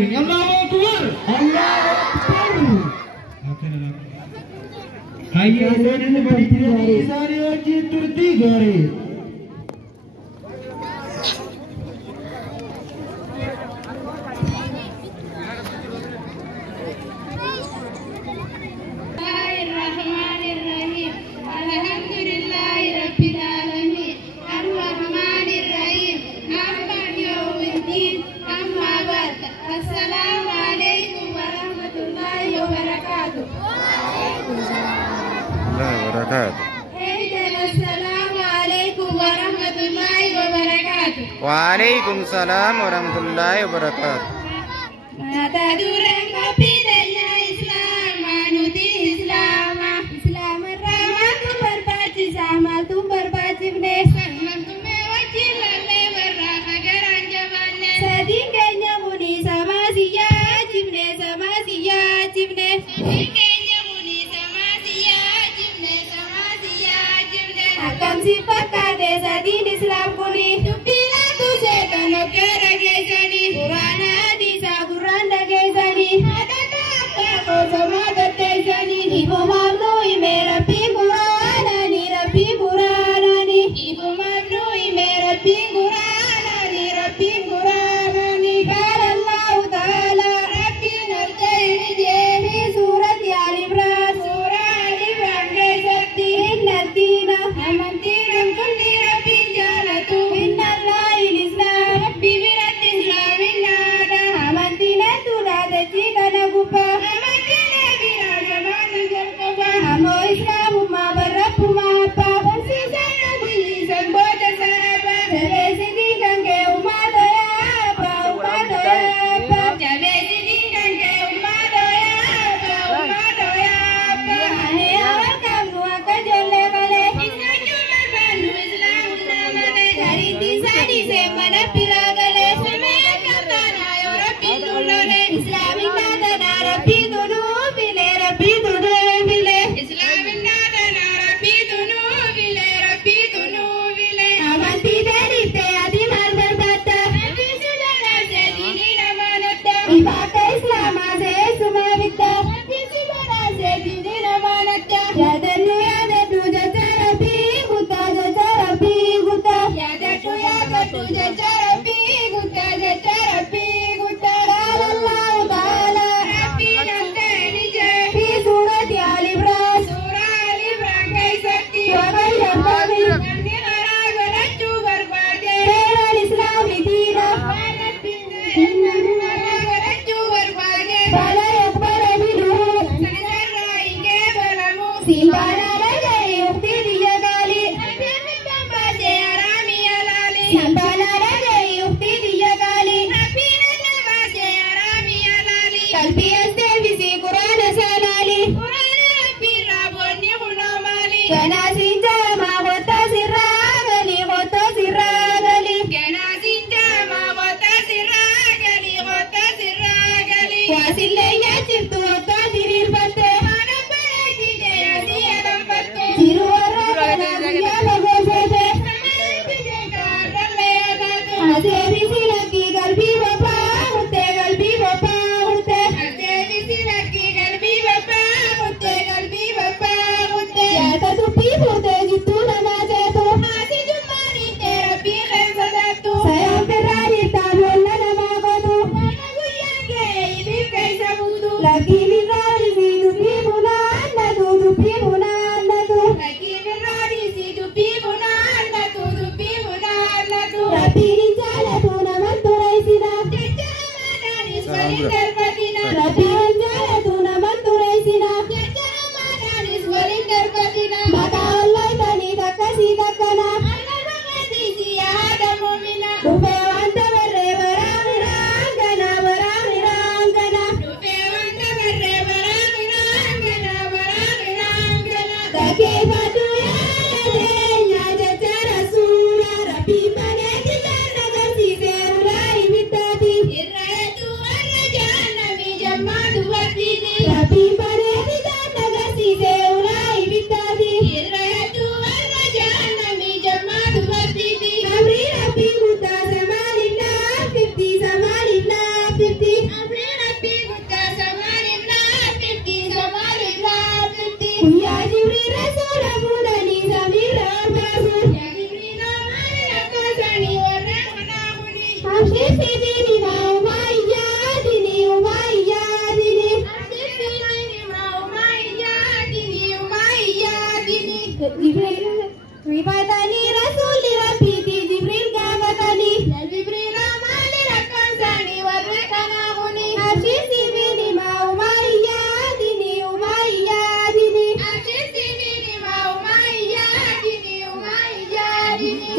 ini. Allahu Akbar. Allahu Akbar. Hayya ini bagi diri sari wajib turti gare. Waalaikumsalam warahmatullahi wabarakatuh.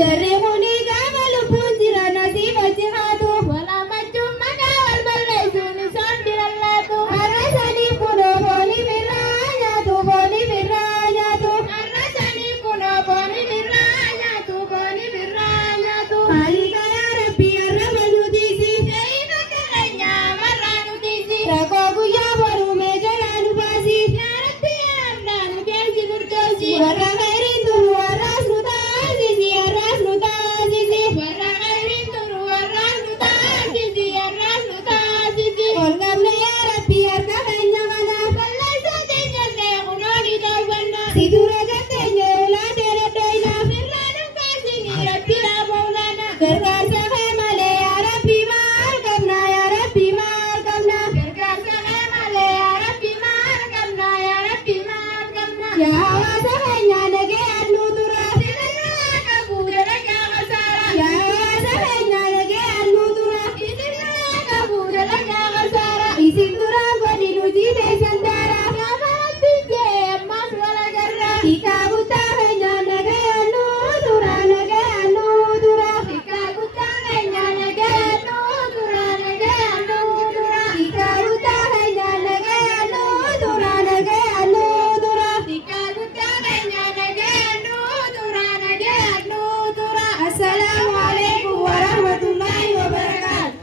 Jarrehuni gamal punjira nasiba jihadu. Wala majum mana wal balaisun sambilallatu. Arasani kuno boli biranya tu boli biranya tu. Arasani kuno boli biranya tu boli biranya tu. Alika ya Rabbi arramalu disi. Jaiba kalanya maranu disi. Rakogu ya baru mejalanu basi. Ya Rabbi ardan kerji burdosi. Warra khairin turu arras mutazizi arras mutazizi. Warra khairin turu arras mutazizi arras mutazizi. Kolgamna ya Rabbi arka kanya mana. Kallai satenya ne kunoni dawanda. Sidura gatenya ula tere doina. Firranu kasini Rabbi ya maulana. Gargar sakhe male ya Rabbi mar kamna ya Rabbi mar kamna. Gargar sakhe male ya Rabbi mar kamna ya Rabbi mar kamna. Ya hawa sakhenya nage anu dura. Sidra kabudara kya khasara. Ya hawa sakhenya nage anu dura. Sidra kabudara kya khasara. Isi dura godinu jide sandara. Ya marati je mas wala garra. Ika buta khenya nage anu dura nage anu dura. Ika buta khenya nage anu dura nage anu dura. Ika buta khenya nage anu dura nage anu dura. Ika buta khenya nage anu dura nage anu dura. Assalamualaikum warahmatullahi wabarakatuh.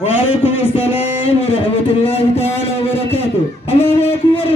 وعليكم السلام ورحمة الله تعالى وبركاته. الله أكبر.